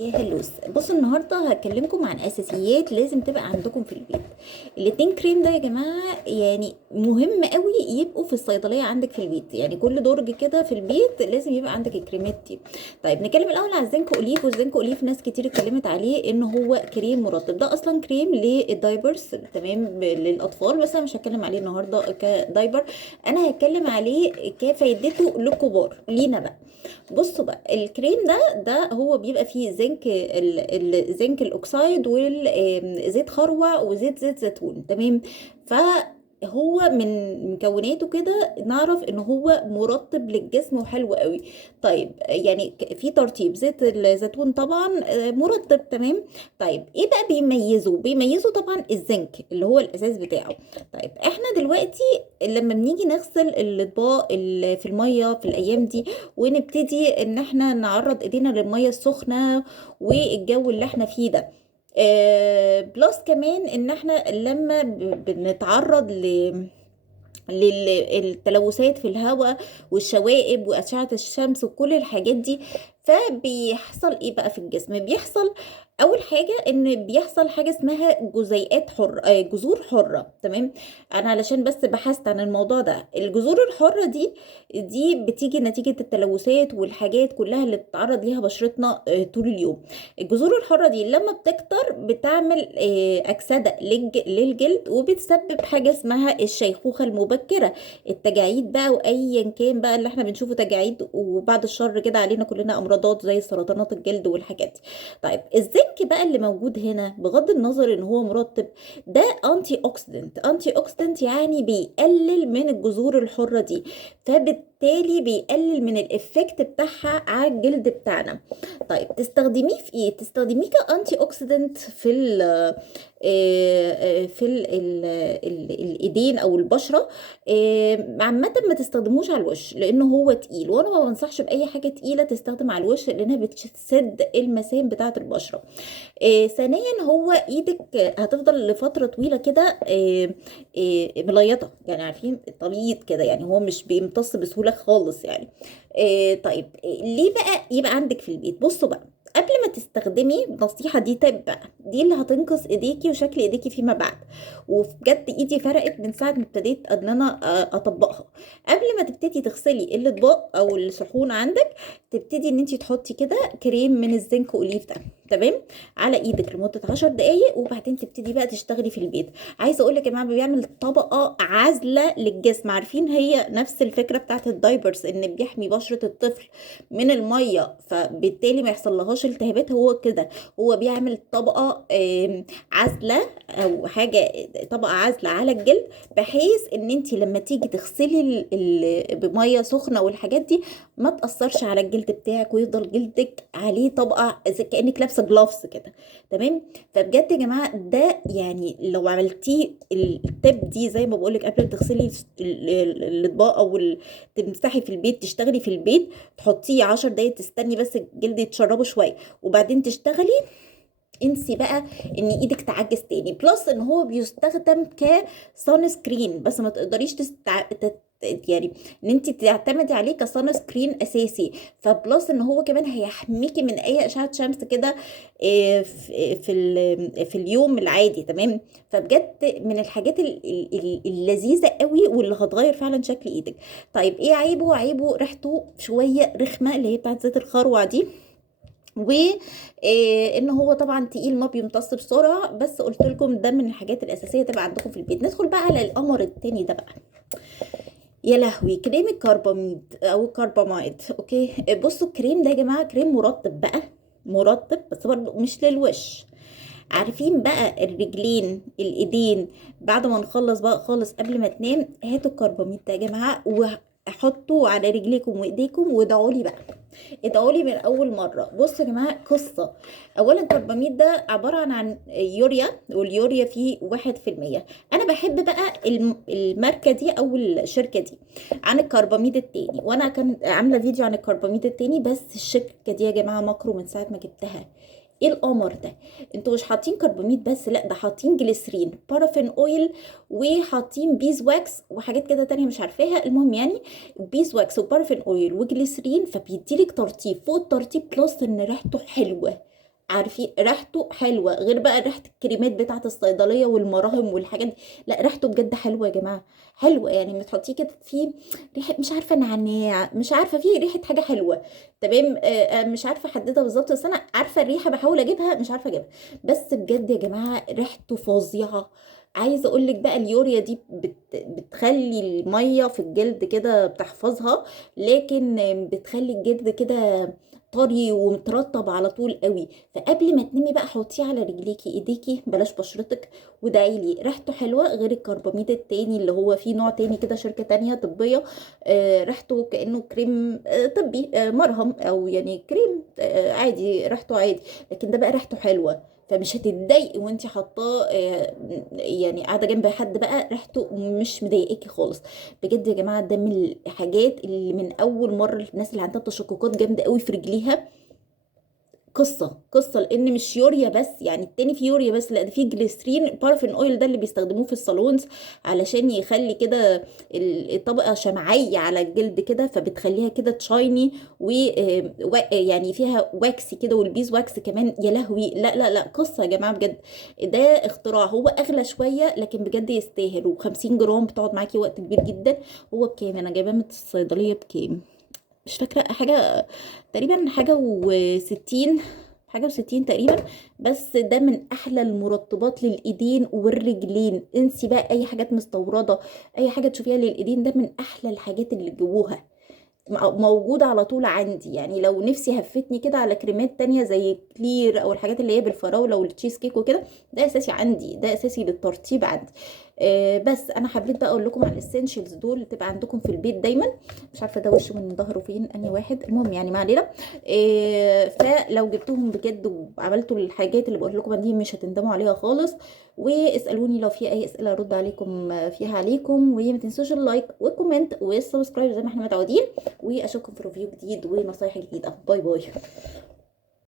يا هلوس، بصوا النهارده هكلمكم عن اساسيات لازم تبقى عندكم في البيت. الاتنين كريم ده يا جماعه يعني مهم قوي يبقوا في الصيدليه عندك في البيت، يعني كل درج كده في البيت لازم يبقى عندك الكريمات دي. طيب نتكلم الاول على الزنك اوليف. والزنك اوليف ناس كتير اتكلمت عليه ان هو كريم مرطب، ده اصلا كريم للدايبرز تمام للاطفال، بس انا مش هتكلم عليه النهارده كدايبر، انا هتكلم عليه كفايدته للكبار لينا بقى. بصوا بقى الكريم ده هو بيبقى فيه زنك الزنك الاكسايد وزيت خروع وزيت زيتون تمام. فهو من مكوناته كده نعرف ان هو مرطب للجسم وحلو قوي. طيب يعني في ترطيب زيت الزيتون طبعا مرطب تمام. طيب ايه بقى بيميزه طبعا الزنك اللي هو الاساس بتاعه. طيب احنا دلوقتي لما بنيجي نغسل الاطباق في الميه في الايام دي، ونبتدي ان احنا نعرض ايدينا للميه السخنه والجو اللي احنا فيه ده، بلس كمان ان احنا لما بنتعرض للتلوثات في الهواء والشوائب وأشعة الشمس وكل الحاجات دي، فبيحصل ايه بقى في الجسم؟ بيحصل اول حاجة ان بيحصل حاجة اسمها جزيئات حرة، جذور حرة تمام. انا علشان بس بحثت عن الموضوع ده، الجذور الحرة دي بتيجي نتيجة التلوثات والحاجات كلها اللي بتتعرض ليها بشرتنا طول اليوم. الجذور الحرة دي لما بتكتر بتعمل أكسدة للجلد، وبتسبب حاجة اسمها الشيخوخة المبكرة، التجاعيد بقى، وأيا كان بقى اللي احنا بنشوفه تجاعيد، وبعد الشر كده علينا كلنا أمراضات زي سرطانات الجلد والحاجات دي. طيب الزنك بقى اللي موجود هنا بغض النظر ان هو مرطب، ده انتي اوكسيدنت. انتي اوكسيدنت يعني بيقلل من الجذور الحرة دي، فبالتالي بيقلل من الافكت بتاعها على الجلد بتاعنا. طيب تستخدميه في ايه؟ تستخدميه كأنتي اوكسيدنت في الايدين او البشره. عامه ما تستخدموش على الوش لانه هو تقيل، وانا ما بنصحش باي حاجه تقيله تستخدم على الوش لانها بتسد المسام بتاعه البشره. ثانيا هو ايدك هتفضل لفتره طويله كده مليطه، يعني عارفين طليط كده، يعني هو مش بيمتص بسهوله خالص يعني. طيب ليه بقى يبقى عندك في البيت؟ بصوا بقى، قبل ما تستخدمي النصيحة دي، تاب بقى دي اللي هتنقذ ايديكي وشكل ايديكي فيما بعد. وبجد ايدي فرقت من ساعة ما ابتديت ان انا اطبقها. قبل ما تبتدي تغسلي الاطباق او الصحون عندك، تبتدي ان انت تحطي كده كريم من الزنك اوليف ده تمام على ايدك لمدة 10 دقايق، وبعدين تبتدي بقى تشتغلي في البيت. عايزة اقول لك يا جماعة بيعمل طبقة عازلة للجسم، عارفين هي نفس الفكرة بتاعت الدايبرز ان بيحمي بشرة الطفل من المية، فبالتالي ما يحصل لهاش التهابات. هو كده هو بيعمل طبقة عازلة او حاجة، طبقة عازلة على الجلد، بحيث ان انت لما تيجي تغسلي بمية سخنة والحاجات دي ما تأثرش على الجلد بتاعك، ويفضل جلدك عليه طبقة زي كأنك لابسة جلافز كده تمام. فبجد يا جماعة ده يعني لو عملتيه التب دي زي ما بقولك قبل ما تغسلي الاطباق او تمسحي في البيت، تشتغلي في البيت، تحطيه 10 دقايق، تستني بس الجلد يتشربه شويه وبعدين تشتغلي، انسي بقى ان ايدك تعجز تاني. بلس ان هو بيستخدم كصن سكرين، بس ما تقدريش يعني ان انت تعتمدي عليه كصن سكرين اساسي. فبلس ان هو كمان هيحميكي من اي اشعه شمس كده في اليوم العادي تمام. فبجد من الحاجات اللذيذه قوي واللي هتغير فعلا شكل ايدك. طيب ايه عيبه؟ عيبه ريحته شويه رخمه، اللي هي بتاعت زيت الخروع دي، وان هو طبعا تقيل ما بيمتص بسرعه. بس قلت لكم ده من الحاجات الاساسيه تبقى عندكم في البيت. ندخل بقى على القمر التاني ده بقى، يا لهوي، كريم الكرباميد او الكرباميد. اوكي بصوا الكريم ده يا جماعه كريم مرطب بقى، مرطب بس برضه مش للوش. عارفين بقى الرجلين الايدين، بعد ما نخلص بقى خالص قبل ما تنام، هاتوا الكرباميد ده يا جماعه وحطوا على رجليكم وايديكم وادعوا لي بقى، ادعوا لي من اول مره. بصوا يا جماعه قصه. اولا الكرباميد ده عباره عن يوريا، واليوريا فيه 1%. انا بحب بقى الماركه دي او الشركه دي عن الكرباميد التاني، وانا كان عامله فيديو عن الكرباميد التاني، بس الشركه دي يا جماعه مكرو من ساعه ما جبتها. ايه القمر ده؟ انتوا مش حاطين كرباميد بس، لا ده حاطين جليسرين، بارافين اويل، وحاطين بيز واكس وحاجات كده تانية مش عارفاها. المهم يعني بيز واكس وبارافين اويل وجليسرين، فبيديلك ترطيب فوق الترطيب، بلس ان ريحته حلوه. عارفين ريحته حلوة، غير بقى ريحة الكريمات بتاعة الصيدلية والمراهم والحاجات دي، لأ ريحته بجد حلوة يا جماعة، حلوة يعني ما تحطيه كده فيه ريحة مش عارفة نعناع، مش عارفة فيه ريحة حاجة حلوة. تمام. مش عارفة احددها بالظبط، بس انا عارفة الريحة بحاول اجيبها مش عارفة اجيبها. بس بجد يا جماعة ريحته فظيعة. عايزة اقولك بقى اليوريا دي بتخلي المية في الجلد كده بتحفظها، لكن بتخلي الجلد كده طري ومترطب على طول قوي. فقبل ما تنامي بقى حطيه على رجليكي ايديكي بلاش بشرتك، وادعيلي ريحته حلوه غير الكرباميد التاني اللي هو فيه نوع تاني كده شركه تانية طبيه. ريحته كانه كريم طبي، مرهم او يعني كريم عادي ريحته عادي. لكن ده بقى ريحته حلوه، فمش هتتضايقي وانتي حاطاه يعني قاعده جنب حد بقى ريحته مش مضايقاكي خالص. بجد يا جماعه ده من الحاجات اللي من اول مره الناس اللي عندها تشققات جامده قوي في رجليها قصه، لان مش يوريا بس، يعني التاني فيه يوريا بس، لا ده فيه جليسرين بارافين اويل، ده اللي بيستخدموه في الصالونز علشان يخلي كده الطبقه شمعيه على الجلد كده، فبتخليها كده تشايني و يعني فيها واكسي كده، والبيز واكس كمان، يا لهوي لا لا لا قصه يا جماعه بجد. ده اختراع، هو اغلى شويه لكن بجد يستاهل، و50 جرام بتقعد معاكي وقت كبير جدا. هو بكام؟ انا جايباه من الصيدليه بكام مش فاكرة، حاجة تقريبا حاجة و60، حاجة و60 تقريبا. بس ده من أحلى المرطبات للإيدين والرجلين، انسي بقى أي حاجات مستوردة، أي حاجة تشوفيها للإيدين، ده من أحلى الحاجات اللي جوها. موجودة على طول عندي، يعني لو نفسي هفتني كده على كريمات تانية زي كلير او الحاجات اللي هي بالفراولة والتشيز كيك وكده، ده اساسي عندي، ده اساسي للترطيب عندي. بس انا حبيت بقى اقول لكم على الاسينشالز دول اللي تبقى عندكم في البيت دايما. مش عارفه ده وشه من ظهره فين انهي واحد، المهم يعني ما علينا. فلو جبتهم بجد وعملتوا الحاجات اللي بقول لكم دي مش هتندموا عليها خالص. واسالوني لو في اي اسئله ارد عليكم فيها عليكم، وما تنسوش اللايك والكومنت والسبسكرايب زي ما احنا متعودين. واشوفكم في ريفيو جديد ونصايح جديده. باي باي.